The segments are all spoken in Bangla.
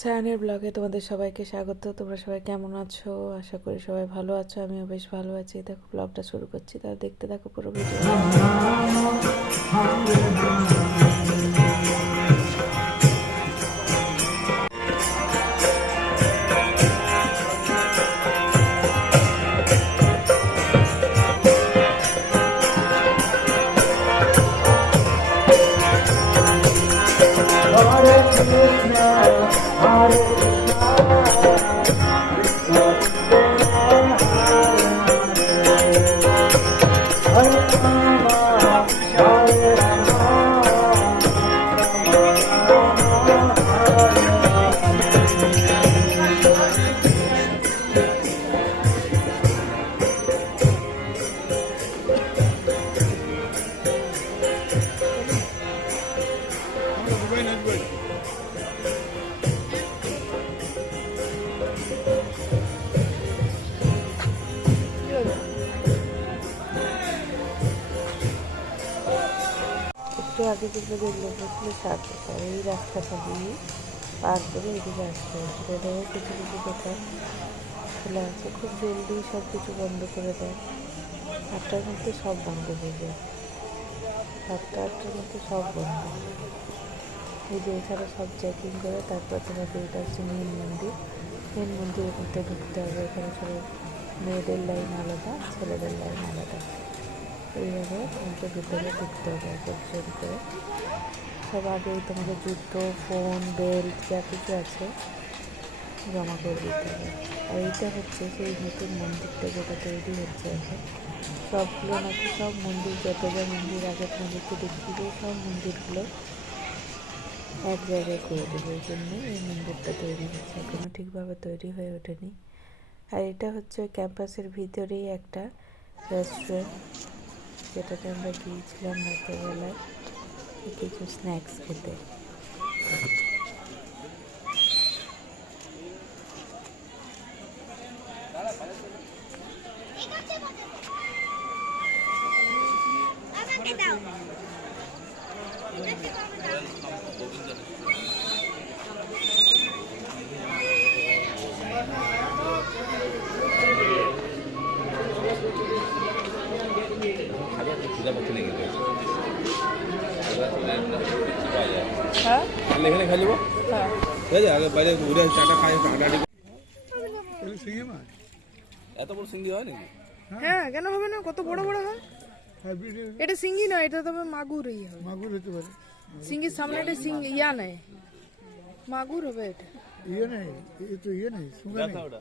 সায়ানের ব্লগে তোমাদের সবাইকে স্বাগত। তোমরা সবাই কেমন আছো? আশা করি সবাই ভালো আছো, আমিও বেশ ভালো আছি। দেখো, ব্লগটা শুরু করছি, তাহলে দেখতে দেখো পুরো ভিডিও আগে যেগুলো দেখল সেগুলো সাথে এই রাস্তাটা দিয়ে পার করে এদিকে আসতে হবে সেটা কিছু কিছু দোকান খোলা আছে। খুব জলদি সব কিছু বন্ধ করে দেয়। আটটার মধ্যে সব বন্ধ হয়ে যায়। সাতটা, আটটার মধ্যে সব বন্ধ। এই যে এছাড়া সব চেকিং করে, তারপর তোমাকে এটা হচ্ছে মেন মন্দির। মেন মন্দিরের মধ্যে ঢুকতে হবে। এখানে সবাই মেয়েদের লাইন আলাদা, ছেলেদের লাইন আলাদা। এইভাবে তোমাকে ভিতরে ঢুকতে হবে একজন করে। সব আগেই তোমাকে জুতো ফোন বেল্ট যা কিছু আছে জমা করে দিতে হবে। আর এইটা হচ্ছে সেই নতুন মন্দিরটা যেটা তৈরি হচ্ছে এখন। সবগুলো নাকি সব মন্দির, যত যা মন্দির আগের মন্দিরকে দেখিয়ে সব মন্দিরগুলো এক জায়গায় করে দেবে। এই জন্য এই মন্দিরটা তৈরি হচ্ছে এখনও ঠিকভাবে তৈরি হয়ে ওঠেনি। আর এটা হচ্ছে ক্যাম্পাসের ভিতরেই একটা রেস্টুরেন্ট যেটাতে আমরা গিয়েছিলাম রাত্রেবেলায় কিছু স্ন্যাক্স খেতে। আমাকে দাও। হ্যাঁ এখানে খাই নেব। হ্যাঁ। ঠিক আছে আগে বাইরে ঘুরে চাটা খাই আড্ডাডি এত বড় সিঙ্গি হয় নাকি? হ্যাঁ কেন হবে না? কত বড় বড় হয়? এটা সিঙ্গি নয় এটা তবে মাগুরই হবে। মাগুর হতে পারে। সিঙ্গির সামনে একটা সিং ইয়া নেই। মাগুর হবে এটা। ইয়ে নেই এ তো ইয়ে নেই সুগা নেই। ওটা।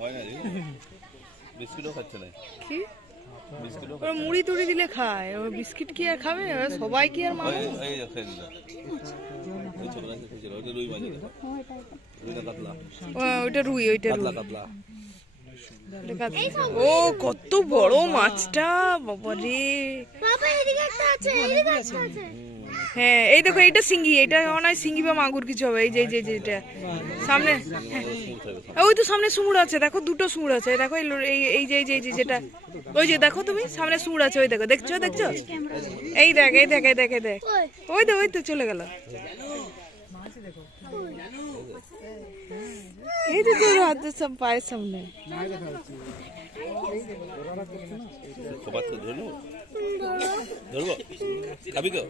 ভয় নাই বিস্কুটও খাচ্ছে না। কি? ওরা মুড়ি টুড়ি দিলে খায় ও বিস্কিট কি আর খাবে? সবাই কি আর মানুষ? এই ওইটা রুই ওইটা রুই। ও কত বড় মাছটা বাবারে। বাবা এদিকে একটা আছে এদিকে একটা আছে। হ্যাঁ এই দেখো, এইটা সিঙ্গি, এটা মনে সিঙ্গি বা মাগুর কিছু হবে, এই যে যে, এই যে এটা সামনে হ্যাঁ। ওই তো সামনে সুমুর আছে, দেখো, দুটো সুমুর আছে, দেখো, এই এই যে এই যে যেটা। ওই যে, দেখো তুমি, সামনে সুমুর আছে, ওই দেখো, দেখছ দেখছ? এই দেখ এই দেখ এই দেখ এই দেখ। ওই তো ওই তো, চলে গেল। এই তো তোর হাত সব পায়ের সামনে। ধরবো? খাবি তো?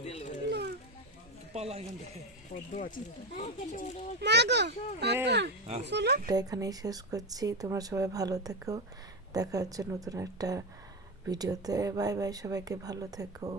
শোনো। এটা এখানেই শেষ করছি। তোমরা সবাই ভালো থেকো। দেখা হচ্ছে নতুন একটা ভিডিওতে। বাই বাই সবাইকে ভালো থেকো।